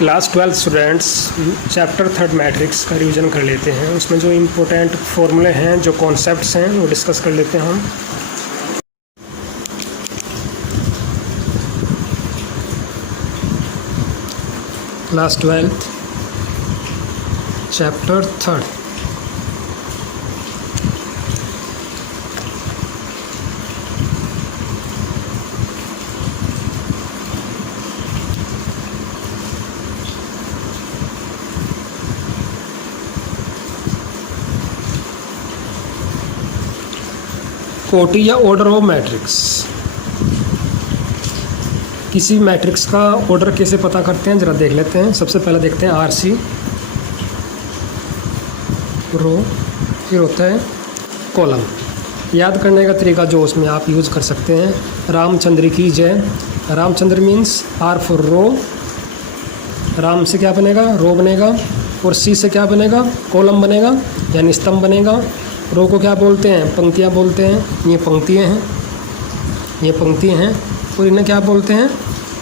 Class 12 students chapter 3 matrix का revision कर लेते हैं। उसमें जो इम्पोर्टेंट फॉर्मूले हैं, जो कॉन्सेप्ट्स हैं, वो डिस्कस कर लेते हैं हम। क्लास 12 चैप्टर 3 कोटि या ऑर्डर ऑफ मैट्रिक्स। किसी मैट्रिक्स का ऑर्डर कैसे पता करते हैं ज़रा देख लेते हैं। सबसे पहले देखते हैं आरसी रो, फिर होता है कॉलम। याद करने का तरीका जो उसमें आप यूज़ कर सकते हैं, रामचंद्र की जय। रामचंद्र मीन्स आर फॉर रो, राम से क्या बनेगा, रो बनेगा, और सी से क्या बनेगा, कॉलम बनेगा, यानी स्तंभ बनेगा। रो को क्या बोलते हैं, पंक्तियाँ बोलते हैं। ये पंक्तियाँ हैं, ये पंक्तियाँ हैं, और इन्हें क्या बोलते हैं,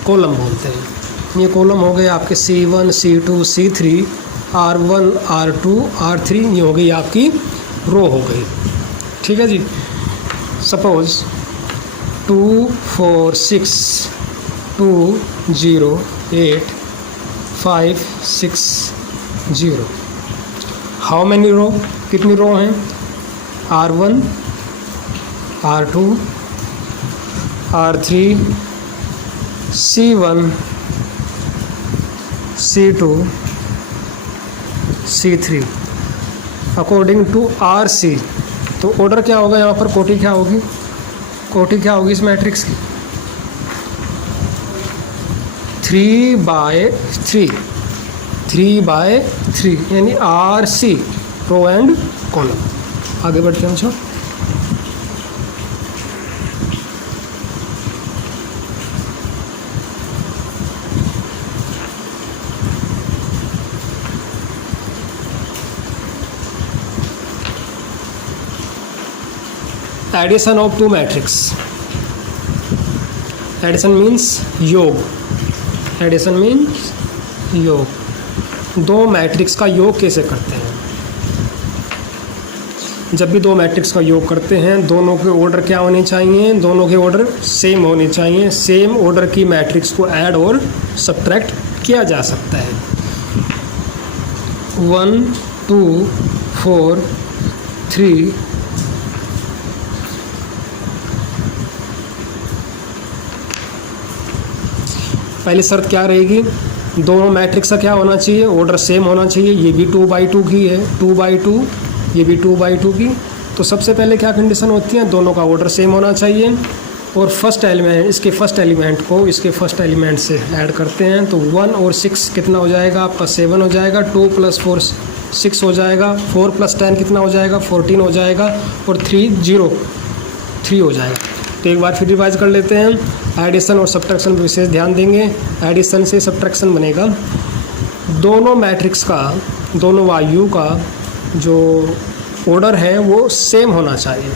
कॉलम बोलते हैं। ये कॉलम हो गए आपके C1 C2 C3 R1 R2 R3, ये हो गई आपकी रो हो गई। ठीक है जी। सपोज 2 4 6 2 0 8 5 6 0। हाउ मैनी रो, कितनी रो हैं, R1 R2 R3 C1 C2 C3 according to RC। तो ऑर्डर क्या होगा यहाँ पर, कोटि क्या होगी, कोटि क्या होगी इस मैट्रिक्स की, 3/3 3/3 यानी RC, रो एंड कॉलम। आगे बढ़ते हैं बच्चों। Addition of two matrix. Addition means योग, एडिशन मीन्स योग। दो मैट्रिक्स का योग कैसे करते हैं। जब भी दो मैट्रिक्स का योग करते हैं, दोनों के ऑर्डर क्या होने चाहिए, दोनों के ऑर्डर सेम होने चाहिए। सेम ऑर्डर की मैट्रिक्स को ऐड और सब्ट्रैक्ट किया जा सकता है। 1 2 4 3 पहली शर्त क्या रहेगी, दोनों मैट्रिक्स का क्या होना चाहिए, ऑर्डर सेम होना चाहिए। ये भी 2/2 की है, 2/2, ये भी 2/2 की। तो सबसे पहले क्या कंडीशन होती है, दोनों का ऑर्डर सेम होना चाहिए। और फर्स्ट एलिमेंट, इसके फर्स्ट एलिमेंट को इसके फर्स्ट एलिमेंट से ऐड करते हैं। तो 1 और 6 कितना हो जाएगा आपका, 7 हो जाएगा। 2 + 4 6 हो जाएगा। 4 + 10 कितना हो जाएगा, 14 हो जाएगा। और 3 हो जाएगा। तो एक बार फिर रिवाइज कर लेते हैं। एडिशन और सब्ट्रैक्शन पर विशेष ध्यान देंगे। एडिशन से सब्ट्रैक्शन बनेगा, दोनों मैट्रिक्स का, दोनों वायु का जो ऑर्डर है वो सेम होना चाहिए।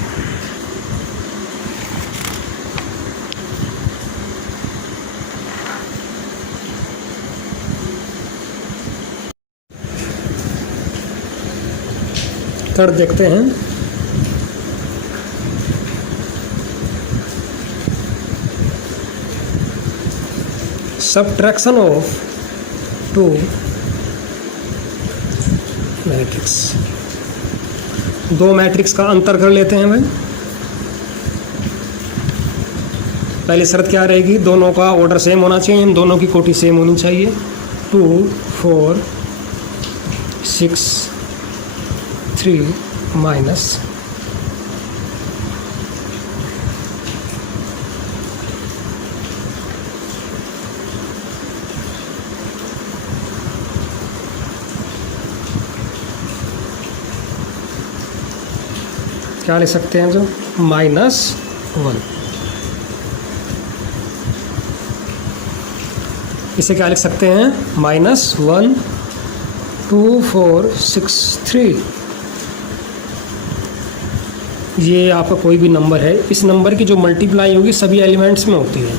थर्ड देखते हैं। Subtraction of two matrix. दो मैट्रिक्स का अंतर कर लेते हैं भाई। पहली शर्त क्या रहेगी, दोनों का ऑर्डर सेम होना चाहिए, इन दोनों की कोटि सेम होनी चाहिए। 2 4 6 3 माइनस क्या ले सकते हैं, जो -1। इसे क्या लिख सकते हैं, -1 2 4 6 3। ये आपका कोई भी नंबर है, इस नंबर की जो मल्टीप्लाई होगी सभी एलिमेंट्स में होती है।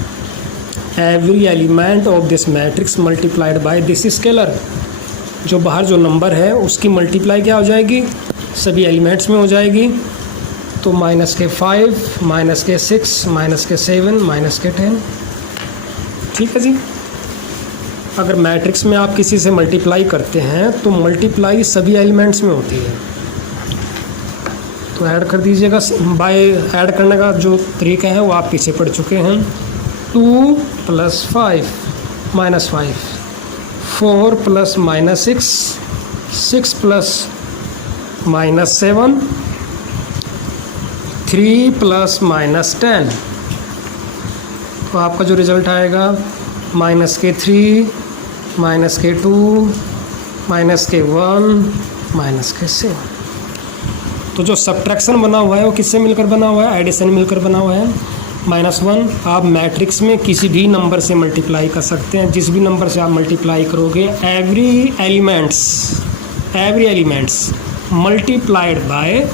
Every element of this matrix multiplied by this scalar. जो बाहर जो नंबर है उसकी मल्टीप्लाई क्या हो जाएगी, सभी एलिमेंट्स में हो जाएगी। तो -5, -6, -7, -10। ठीक है जी। अगर मैट्रिक्स में आप किसी से मल्टीप्लाई करते हैं तो मल्टीप्लाई सभी एलिमेंट्स में होती है। तो ऐड कर दीजिएगा। बाय ऐड करने का जो तरीका है वो आप पीछे पढ़ चुके हैं। 2 + 5 -5, 4 + -6, 6 + -7, 3 + -10। तो आपका जो रिज़ल्ट आएगा -3, -2, -1, -7। तो जो सब्ट्रैक्शन बना हुआ है वो किससे मिलकर बना हुआ है, एडिशन मिलकर बना हुआ है। -1 आप मैट्रिक्स में किसी भी नंबर से मल्टीप्लाई कर सकते हैं। जिस भी नंबर से आप मल्टीप्लाई करोगे, every elements multiplied by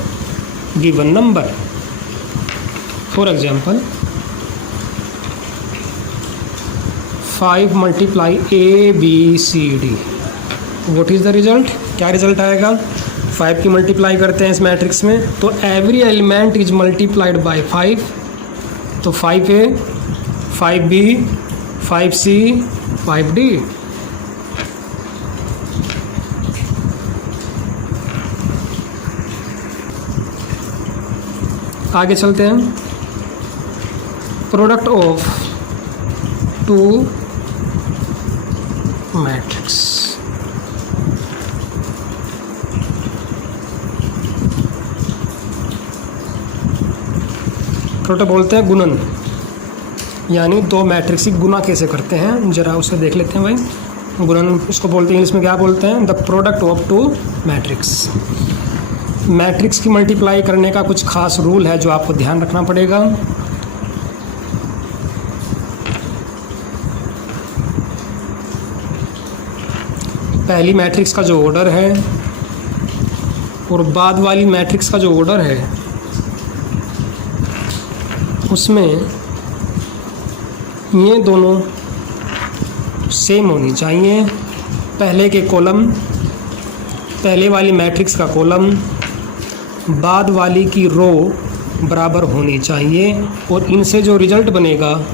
given number. For example 5 × ABCD, what is the result, क्या रिजल्ट आएगा। 5 की मल्टीप्लाई करते हैं इस मैट्रिक्स में, तो every element is multiplied by 5। तो 5A, 5B, 5C, 5D। आगे चलते हैं। Product of 2 matrix. प्रोडक्ट बोलते हैं गुणन, यानी दो मैट्रिक्स की गुना कैसे करते हैं, जरा उसे देख लेते हैं भाई। गुणन इसको बोलते हैं, इंग्लिश में क्या बोलते हैं, the product of 2 matrix. Matrix की मल्टीप्लाई करने का कुछ खास रूल है जो आपको ध्यान रखना पड़ेगा। पहली मैट्रिक्स का जो ऑर्डर है और बाद वाली मैट्रिक्स का जो ऑर्डर है उसमें ये दोनों सेम होनी चाहिए। पहले के कॉलम, पहले वाली मैट्रिक्स का कॉलम बाद वाली की रो बराबर होनी चाहिए, और इनसे जो रिजल्ट बनेगा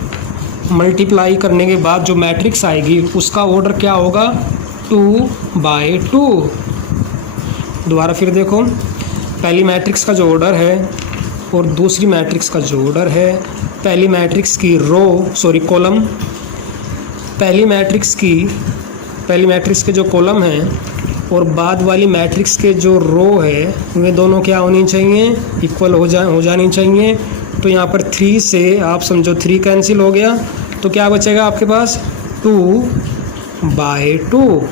मल्टीप्लाई करने के बाद जो मैट्रिक्स आएगी उसका ऑर्डर क्या होगा, 2/2। दोबारा फिर देखो, पहली मैट्रिक्स का जो ऑर्डर है और दूसरी मैट्रिक्स का जो ऑर्डर है, पहली मैट्रिक्स की कॉलम, पहली मैट्रिक्स के जो कॉलम हैं और बाद वाली मैट्रिक्स के जो रो है वे दोनों क्या होनी चाहिए, इक्वल हो जानी चाहिए। तो यहाँ पर 3 से आप समझो 3 कैंसिल हो गया, तो क्या बचेगा आपके पास, 2/2।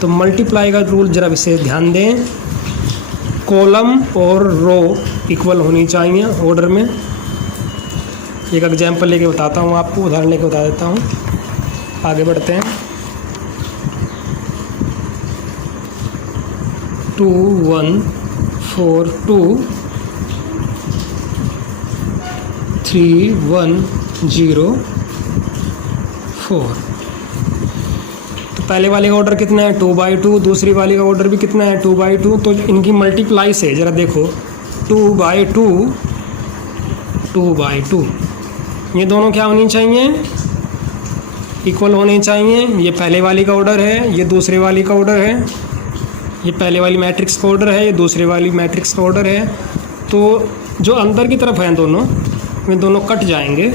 तो मल्टीप्लाई का रूल जरा विशेष ध्यान दें, कॉलम और रो इक्वल होनी चाहिए ऑर्डर में। एक एग्जाम्पल लेके बताता हूँ आपको, उदाहरण लेके बता देता हूँ। आगे बढ़ते हैं। 2 1 4 2 3 1 0 4। तो पहले वाले का ऑर्डर कितना है, 2/2। दूसरी वाली का ऑर्डर भी कितना है, 2/2। तो इनकी मल्टीप्लाई से ज़रा देखो, 2/2 2/2, ये दोनों क्या होनी चाहिए, इक्वल होने चाहिए। ये पहले वाली का ऑर्डर है, ये दूसरे वाली का ऑर्डर है। ये पहले वाली मैट्रिक्स का ऑर्डर है, ये दूसरे वाली मैट्रिक्स का ऑर्डर है। तो जो अंदर की तरफ हैं दोनों, वे दोनों कट जाएंगे,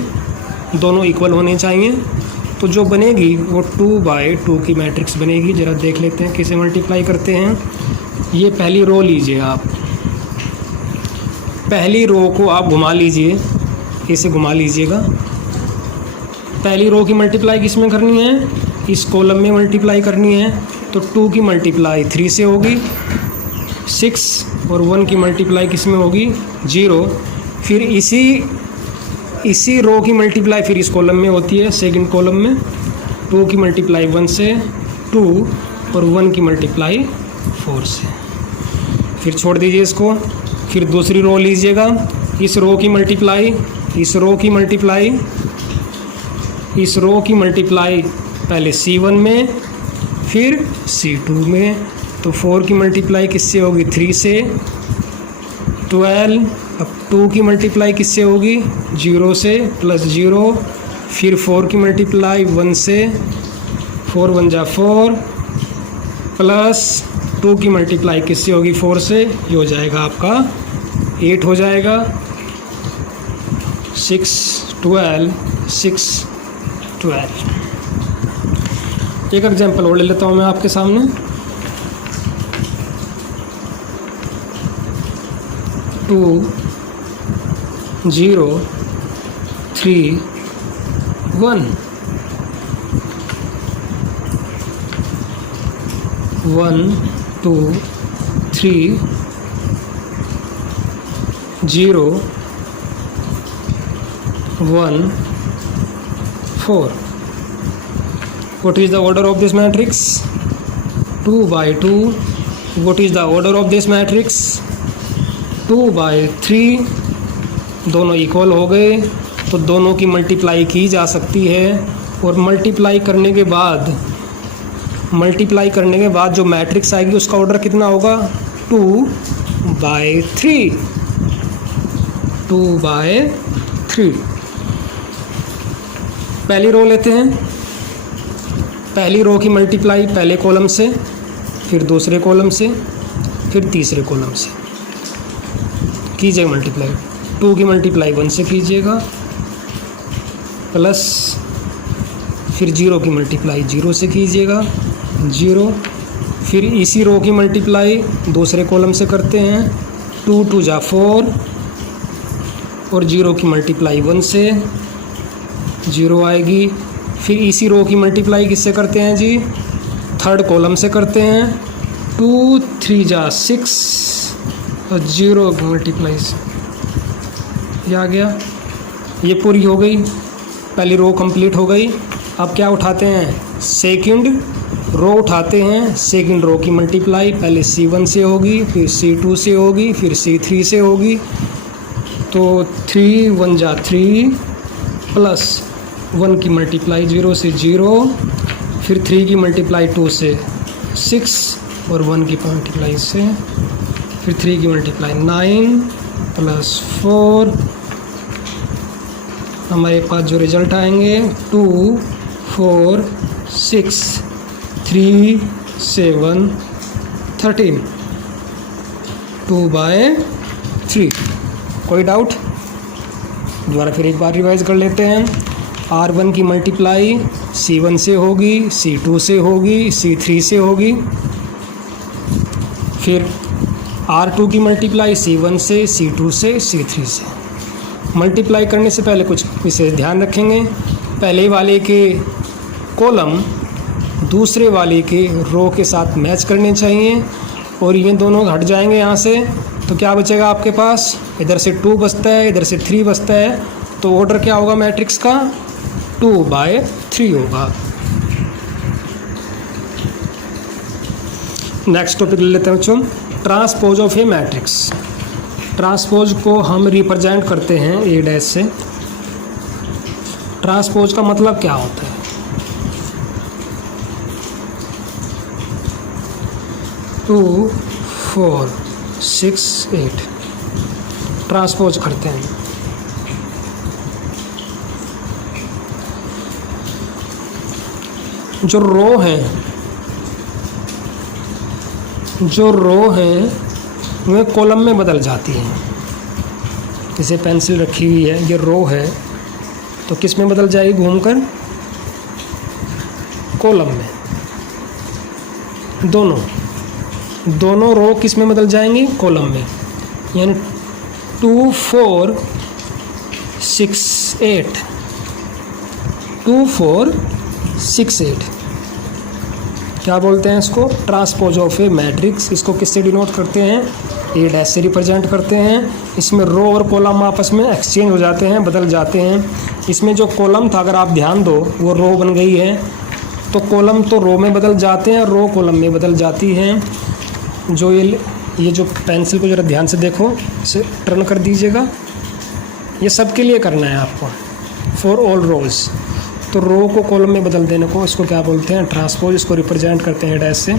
दोनों इक्वल होने चाहिए। तो जो बनेगी वो 2/2 की मैट्रिक्स बनेगी। ज़रा देख लेते हैं कैसे मल्टीप्लाई करते हैं। ये पहली रो लीजिए आप, पहली रो को आप घुमा लीजिए, ऐसे घुमा लीजिएगा। पहली रो की मल्टीप्लाई किस में करनी है, इस कॉलम में मल्टीप्लाई करनी है। तो 2 की मल्टीप्लाई 3 से होगी, 6, और 1 की मल्टीप्लाई किस में होगी, 0। फिर इसी रो की मल्टीप्लाई फिर इस कॉलम में होती है, सेकंड कॉलम में। 2 की मल्टीप्लाई 1 से 2, और 1 की मल्टीप्लाई 4 से। फिर छोड़ दीजिए इसको। फिर दूसरी रो लीजिएगा, इस रो की मल्टीप्लाई, इस रो की मल्टीप्लाई, इस रो की मल्टीप्लाई पहले C1 में फिर C2 में, तो 4 की मल्टीप्लाई किससे होगी 3 से 12। अब 2 की मल्टीप्लाई किससे होगी 0 से प्लस 0, फिर 4 की मल्टीप्लाई 1 से 4 1 जा 4 प्लस 2 की मल्टीप्लाई किससे होगी 4 से, ये हो जाएगा आपका 8 हो जाएगा। 6 12 6 12। एक एग्जांपल और ले लेता हूँ मैं आपके सामने। 2 0 3 1 1 2 3 0 1 4। What is the order of this matrix? 2 by 2. What is the order of this matrix? 2 by 3। दोनों इक्वल हो गए तो दोनों की मल्टीप्लाई की जा सकती है, और मल्टीप्लाई करने के बाद जो मैट्रिक्स आएगी उसका ऑर्डर कितना होगा 2 by 3। 2 by 3। पहली रो लेते हैं। पहली रो की मल्टीप्लाई पहले कॉलम से, फिर दूसरे कॉलम से, फिर तीसरे कॉलम से कीजिएगा मल्टीप्लाई। 2 की मल्टीप्लाई 1 से कीजिएगा, प्लस फिर 0 की मल्टीप्लाई 0 से कीजिएगा 0, फिर इसी रो की मल्टीप्लाई दूसरे कॉलम से करते हैं। 2 2 जा 4 और 0 की मल्टीप्लाई 1 से 0 आएगी। फिर इसी रो की मल्टीप्लाई किससे करते हैं जी, थर्ड कॉलम से करते हैं। 2 3 जा 6 और 0 की मल्टीप्लाई से ये आ गया। ये पूरी हो गई, पहली रो कंप्लीट हो गई। अब क्या उठाते हैं, सेकंड रो उठाते हैं। सेकंड रो की मल्टीप्लाई पहले C1 से होगी, फिर C2 से होगी, फिर C3 से होगी। तो 3 1 जा 3 प्लस 1 की मल्टीप्लाई 0 से 0, फिर 3 की मल्टीप्लाई 2 से 6 और 1 की मल्टीप्लाई से, फिर 3 की मल्टीप्लाई 9 प्लस 4। हमारे पास जो रिजल्ट आएंगे 2 4 6 3 7 13। 2 by 3। कोई डाउट? दोबारा फिर एक बार रिवाइज कर लेते हैं। R1 की मल्टीप्लाई C1 से होगी, C2 से होगी, C3 से होगी। फिर R2 की मल्टीप्लाई C1 से, C2 से, C3 से। मल्टीप्लाई करने से पहले कुछ विशेष ध्यान रखेंगे। पहले वाले के कॉलम दूसरे वाले के रो के साथ मैच करने चाहिए, और ये दोनों हट जाएंगे यहाँ से, तो क्या बचेगा आपके पास, इधर से 2 बचता है, इधर से 3 बचता है। तो ऑर्डर क्या होगा मैट्रिक्स का 2 by 3 होगा। नेक्स्ट टॉपिक ले लेते हैं बच्चों, transpose of A matrix. Transpose को हम रिप्रेजेंट करते हैं A डैश से। ट्रांसपोज का मतलब क्या होता है, 2 4 6 8 ट्रांसपोज करते हैं। जो रो हैं वे कॉलम में बदल जाती हैं। जैसे पेंसिल रखी हुई है, ये रो है, तो किस में बदल जाएगी घूमकर, कॉलम में। दोनों रो किस में बदल जाएंगी, कॉलम में। यानी 2 4 6 8 2 4 6 8 क्या बोलते हैं इसको, ट्रांसपोज ऑफ ए मैट्रिक्स। इसको किससे डिनोट करते हैं, A डैश से रिप्रेजेंट करते हैं। इसमें रो और कॉलम आपस में एक्सचेंज हो जाते हैं, बदल जाते हैं। इसमें जो कॉलम था, अगर आप ध्यान दो, वो रो बन गई है, तो कॉलम तो रो में बदल जाते हैं, रो कॉलम में बदल जाती हैं। जो ये जो पेंसिल को ज़रा ध्यान से देखो, इसे टर्न कर दीजिएगा। ये सब के लिए करना है आपको, फॉर ऑल रोज। तो रो को कॉलम में बदल देने को इसको क्या बोलते हैं? ट्रांसपोज। इसको रिप्रेजेंट करते हैं डैश से।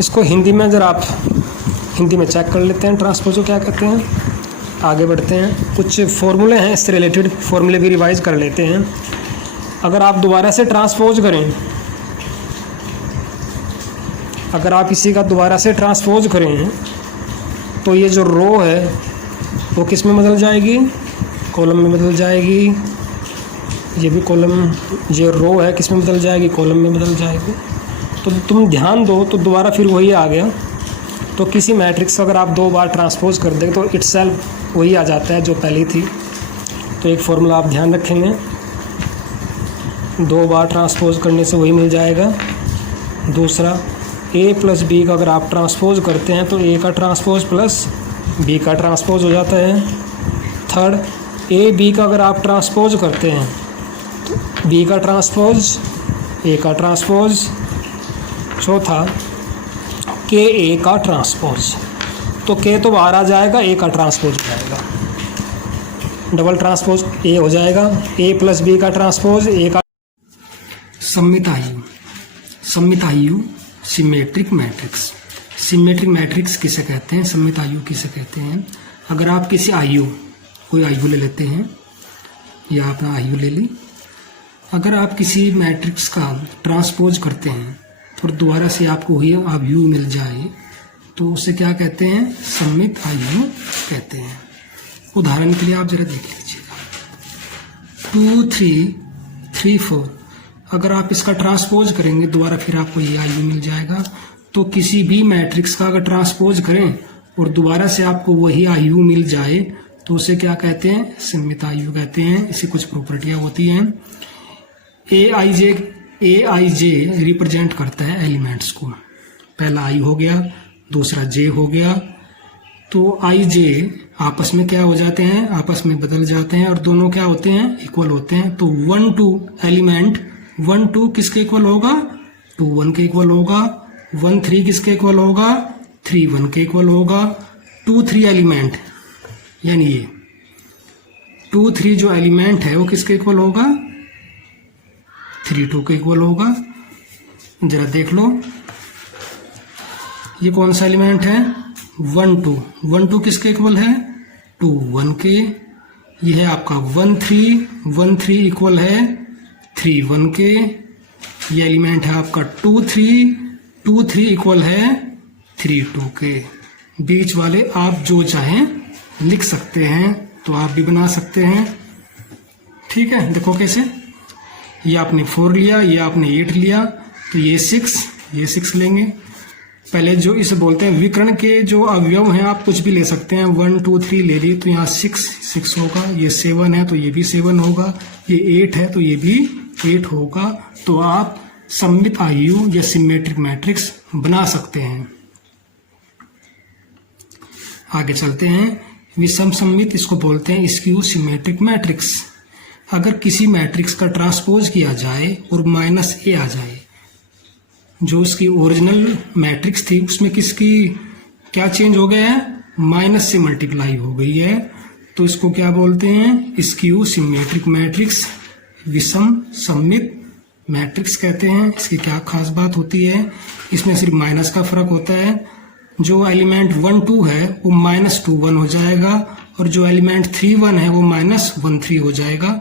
इसको हिंदी में अगर आप हिंदी में चेक कर लेते हैं ट्रांसपोज को क्या कहते हैं। आगे बढ़ते हैं, कुछ फॉर्मूले हैं इससे रिलेटेड, फॉर्मूले भी रिवाइज कर लेते हैं। अगर आप दोबारा से ट्रांसपोज करें, अगर आप इसी का दोबारा से ट्रांसपोज करें तो ये जो रो है वो किस में बदल जाएगी? कॉलम में बदल जाएगी। ये भी कॉलम, ये रो है किस में बदल जाएगी? कॉलम में बदल जाएगी। तो तुम ध्यान दो तो दोबारा फिर वही आ गया। तो किसी मैट्रिक्स को अगर आप 2 बार ट्रांसपोज कर दें तो इटसेल्फ वही आ जाता है जो पहली थी। तो एक फॉर्मूला आप ध्यान रखेंगे, 2 बार ट्रांसपोज करने से वही मिल जाएगा। दूसरा, a प्लस बी का अगर आप ट्रांसपोज करते हैं तो a का ट्रांसपोज प्लस b का ट्रांसपोज हो जाता है। थर्ड, a b का अगर आप ट्रांसपोज करते हैं तो b का ट्रांसपोज, a का ट्रांसपोज। चौथा, k a का ट्रांसपोज। तो k तो बाहर आ जाएगा, a का ट्रांसपोज हो जाएगा। डबल ट्रांसपोज a हो जाएगा, a प्लस b का ट्रांसपोज a का। सममित आयु, सममित आयु सिमेट्रिक मैट्रिक्स। सिमेट्रिक मैट्रिक्स किसे कहते हैं? सममित आयु किसे कहते हैं? अगर आप किसी आयु, कोई आयु ले लेते हैं या आपने आयु ले ली, अगर आप किसी मैट्रिक्स का ट्रांसपोज करते हैं और दोबारा से आपको वही आयु मिल जाए तो उसे क्या कहते हैं? सममित आयु कहते हैं। उदाहरण के लिए आप जरा देख लीजिएगा, 2 3 3 4। अगर आप इसका ट्रांसपोज करेंगे दोबारा फिर आपको ये आयु मिल जाएगा। तो किसी भी मैट्रिक्स का अगर ट्रांसपोज करें और दोबारा से आपको वही आयु मिल जाए तो उसे क्या कहते हैं? सममित आयु कहते हैं। इसकी कुछ प्रॉपर्टियां होती हैं। ए आई जे रिप्रेजेंट करता है एलिमेंट्स को। पहला आई हो गया, दूसरा जे हो गया। तो आई जे आपस में क्या हो जाते हैं? आपस में बदल जाते हैं और दोनों क्या होते हैं? इक्वल होते हैं। तो 1 2 एलिमेंट 1 2 किसके इक्वल होगा? 2 1 के इक्वल होगा। 1 3 किसके इक्वल होगा? 3 1 के इक्वल होगा। 2 3 एलिमेंट यानी ये 2 3 जो एलिमेंट है वो किसके इक्वल होगा? 3 2 के इक्वल होगा। जरा देख लो, ये कौन सा एलिमेंट है? 1 2। 1 2 किसके इक्वल है? 2 1 के। ये है आपका 1 3 इक्वल है 3 1 के। ये एलिमेंट है आपका 2 3 इक्वल है 3 2 के। बीच वाले आप जो चाहें लिख सकते हैं, तो आप भी बना सकते हैं। ठीक है, देखो कैसे, ये आपने 4 लिया, ये आपने 8 लिया, तो ये 6 लेंगे। पहले जो इसे बोलते हैं विकर्ण के जो अवयव हैं आप कुछ भी ले सकते हैं। 1 2 3 ले लिए तो यहाँ 6 होगा। ये 7 है तो ये भी 7 होगा। ये 8 है तो ये भी 8 होगा। तो आप सममित आयु या सिमेट्रिक मैट्रिक्स बना सकते हैं। आगे चलते हैं, विषम सममित, इसको बोलते हैं स्क्यू सिमेट्रिक मैट्रिक्स। अगर किसी मैट्रिक्स का ट्रांसपोज किया जाए और -a आ जाए, जो उसकी ओरिजिनल मैट्रिक्स थी उसमें किसकी क्या चेंज हो गया है? माइनस से मल्टीप्लाई हो गई है। तो इसको क्या बोलते हैं? स्क्यू सिमेट्रिक मैट्रिक्स, विषम सममित मैट्रिक्स कहते हैं। इसकी क्या खास बात होती है? इसमें सिर्फ माइनस का फर्क होता है। जो एलिमेंट 1 2 है वो -2 1 हो जाएगा और जो एलिमेंट 3 1 है वो -1 3 हो जाएगा।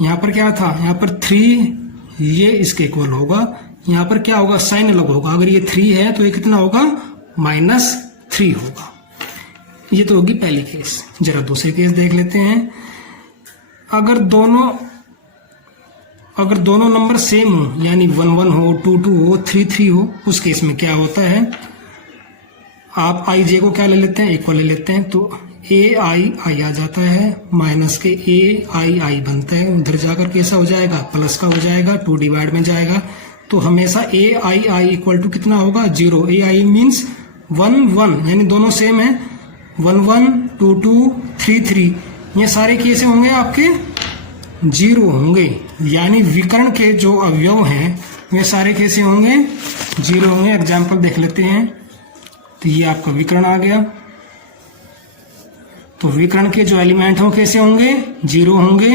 यहाँ पर क्या था? यहाँ पर 3 ये इसके इक्वल होगा। यहाँ पर क्या होगा? साइन अलग होगा। अगर ये 3 है तो ये कितना होगा? -3 होगा। ये तो होगी पहली केस। जरा दूसरे केस देख लेते हैं। अगर दोनों नंबर सेम हो, यानी 1 1 हो, 2 2 हो, 3 3 हो, उस केस में क्या होता है? आप आई जे को क्या ले लेते हैं? इक्वल ले लेते हैं। तो ए आई आ जाता है, माइनस के ए आई बनता है। उधर जाकर कैसा हो जाएगा? प्लस का हो जाएगा, 2 डिवाइड में जाएगा। तो हमेशा ए आई इक्वल टू कितना होगा? 0। ए आई मीन्स 1 1, यानी दोनों सेम है। 1 1 2 2 3 3, ये सारे कैसे होंगे? आपके 0 होंगे। यानी विकर्ण के जो अवयव हैं वे सारे कैसे होंगे? 0 होंगे। एग्जाम्पल देख लेते हैं। तो ये आपका विकर्ण आ गया। तो विकर्ण के जो एलिमेंट हो कैसे होंगे? 0 होंगे।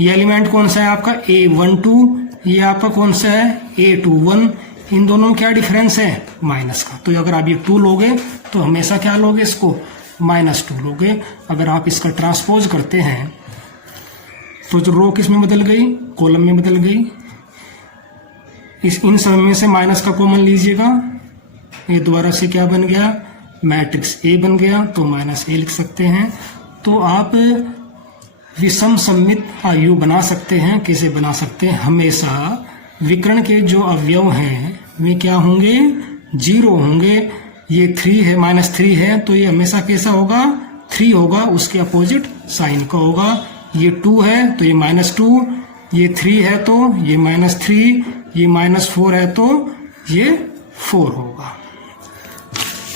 ये एलिमेंट कौन सा है आपका A12, ये आपका कौन सा है A21। इन दोनों में क्या डिफरेंस है माइनस का। तो अगर आप ये 2 लोगे तो हमेशा क्या लोगे इसको -2 लोगे। अगर आप इसका ट्रांसपोज करते हैं तो जो रो किस में बदल गई कॉलम में बदल गई। इन सब में से माइनस का कॉमन लीजिएगा, ये दोबारा से क्या बन गया मैट्रिक्स A बन गया, तो -A लिख सकते हैं। तो आप विषम सममित आयु बना सकते हैं। कैसे बना सकते हैं, हमेशा विकर्ण के जो अवयव हैं वे क्या होंगे 0 होंगे। ये 3 है -3 है तो ये हमेशा कैसा होगा 3 होगा, उसके अपोजिट साइन का होगा। ये 2 है तो ये -2, ये 3 है तो ये -3, ये -4 है तो ये 4 होगा।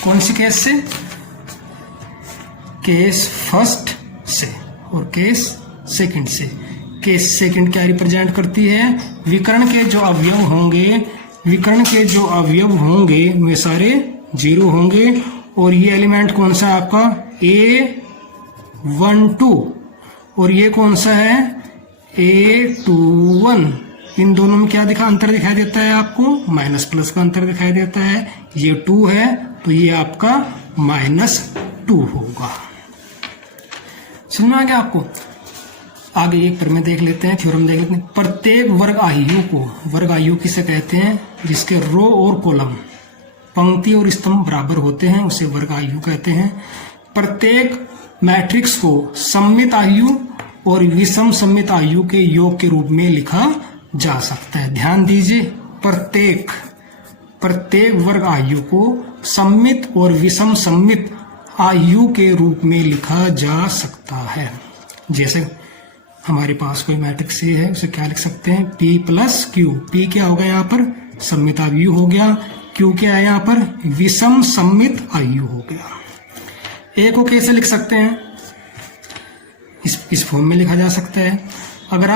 कौन सी केस से, केस फर्स्ट से और केस सेकंड से। केस सेकंड क्या रिप्रेजेंट करती है, विकर्ण के जो अवयव होंगे, विकर्ण के जो अवयव होंगे वे सारे 0 होंगे। और ये एलिमेंट कौन सा है आपका A12 और ये कौन सा है A21। इन दोनों में क्या अंतर दिखाई देता है आपको माइनस प्लस का अंतर दिखाई देता है। ये 2 है तो ये आपका -2 होगा। समझ में आ गया आपको। आगे एक पर में देख लेते हैं, थ्योरम देख लेते हैं। प्रत्येक वर्ग आयु को, वर्ग आयु किसे कहते हैं जिसके रो और कॉलम पंक्ति और स्तंभ बराबर होते हैं उसे वर्ग आयु कहते हैं। प्रत्येक मैट्रिक्स को सममित आयु और विषम सममित आयु के योग के रूप में लिखा जा सकता है। ध्यान दीजिए, प्रत्येक वर्ग आयु को सममित और विषम सममित आयु के रूप में लिखा जा सकता है। जैसे हमारे पास कोई मैट्रिक्स ए है, उसे क्या लिख सकते हैं P + Q। P क्या होगा यहाँ पर सममित आयु हो गया, Q क्या है यहाँ पर विषम सममित आयु हो गया। ए को कैसे लिख सकते हैं, इस फॉर्म में लिखा जा सकता है। अगर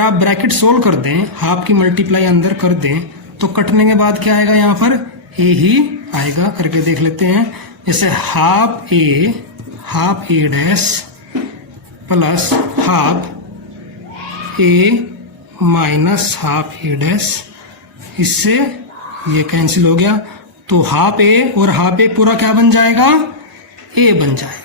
आप ब्रैकेट सोल्व कर दें, हाफ की मल्टीप्लाई अंदर कर दें तो कटने के बाद क्या आएगा यहाँ पर ए ही आएगा। करके देख लेते हैं। जैसे हाफ ए डैश प्लस हाफ ए माइनस हाफ ए डैश, इससे ये कैंसिल हो गया तो हाफ ए और हाफ ए पूरा क्या बन जाएगा ए बन जाएगा।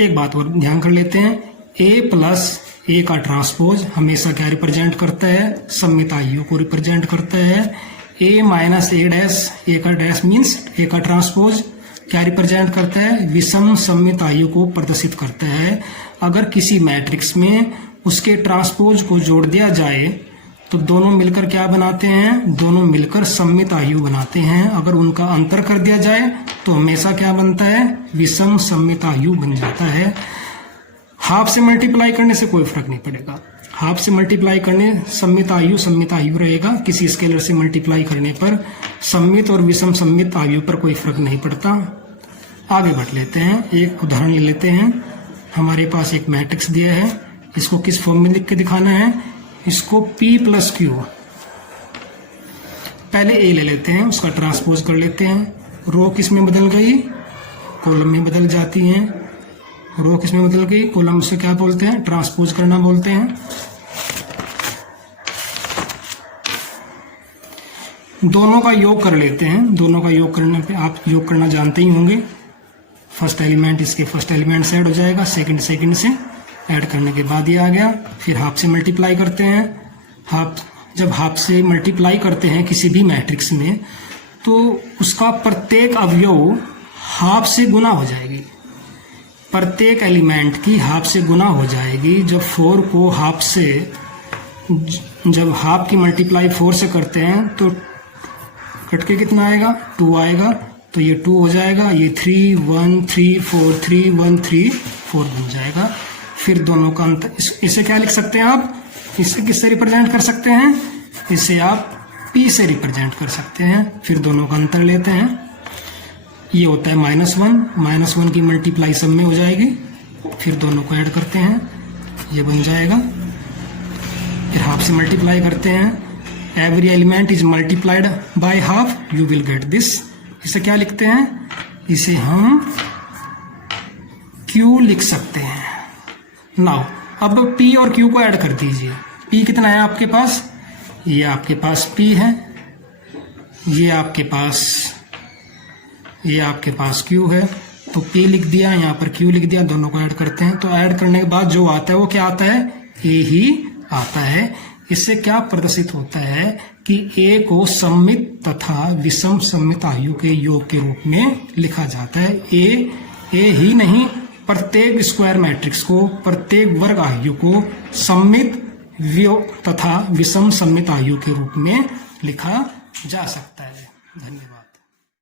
एक बात और ध्यान कर लेते हैं, ए प्लस ए का ट्रांसपोज हमेशा क्या रिप्रेजेंट करता है सममित आयु को रिप्रेजेंट करता है। ए माइनस ए डैश, ए का डैश मीन्स ए का ट्रांसपोज क्या रिप्रेजेंट करता है विषम सममित आयु को प्रदर्शित करता है। अगर किसी मैट्रिक्स में उसके ट्रांसपोज को जोड़ दिया जाए तो दोनों मिलकर क्या बनाते हैं, दोनों मिलकर सममित आयु बनाते हैं। अगर उनका अंतर कर दिया जाए तो हमेशा क्या बनता है विषम सममित आयु बन जाता है। हाफ से मल्टीप्लाई करने से कोई फर्क नहीं पड़ेगा, हाफ से मल्टीप्लाई करने सममित आयु रहेगा। किसी स्केलर से मल्टीप्लाई करने पर सममित और विषम सममित आयु पर कोई फर्क नहीं पड़ता। आगे बढ़ लेते हैं, एक उदाहरण ले लेते हैं। हमारे पास एक मैट्रिक्स दिया है, इसको किस फॉर्म में लिख के दिखाना है, इसको P + Q। पहले ए ले लेते हैं, उसका ट्रांसपोज कर लेते हैं। रो किस में बदल गई कॉलम में बदल जाती हैं, रो किस में बदल गई कॉलम से क्या बोलते हैं ट्रांसपोज करना बोलते हैं। दोनों का योग कर लेते हैं। दोनों का योग करने पे आप योग करना जानते ही होंगे। फर्स्ट एलिमेंट इसके फर्स्ट एलिमेंट से ऐड हो जाएगा, सेकंड से ऐड करने के बाद ये आ गया। फिर हाफ से मल्टीप्लाई करते हैं। जब हाफ से मल्टीप्लाई करते हैं किसी भी मैट्रिक्स में तो उसका प्रत्येक अवयव हाफ से गुना हो जाएगी, प्रत्येक एलिमेंट की हाफ से गुना हो जाएगी। जब 4 को हाफ से, जब हाफ की मल्टीप्लाई 4 से करते हैं तो कट के कितना आएगा 2 आएगा, तो ये 2 हो जाएगा। ये 3 1 3 4 3 1 3 4 बन जाएगा। फिर दोनों का अंतर, इसे क्या लिख सकते हैं आप, इसे किससे रिप्रेजेंट कर सकते हैं, इसे आप P से रिप्रेजेंट कर सकते हैं। फिर दोनों का अंतर लेते हैं, ये होता है -1 की मल्टीप्लाई सब में हो जाएगी। फिर दोनों को ऐड करते हैं, ये बन जाएगा। फिर हाफ से मल्टीप्लाई करते हैं, every element is multiplied by half, you will get this. इसे क्या लिखते हैं, इसे हम Q लिख सकते हैं। नाउ अब P और Q को ऐड कर दीजिए। P कितना है आपके पास, ये आपके पास P है, ये आपके पास Q है, तो P लिख दिया, यहाँ पर Q लिख दिया, दोनों को ऐड करते हैं। तो ऐड करने के बाद जो आता है वो क्या आता है, A ही आता है। इससे क्या प्रदर्शित होता है कि A को सममित तथा विषम सममित आयु के योग के रूप में लिखा जाता है। A ही नहीं, प्रत्येक स्क्वायर मैट्रिक्स को, प्रत्येक वर्ग आयु को सममित तथा विषम सममित आयु के रूप में लिखा जा सकता है। धन्यवाद।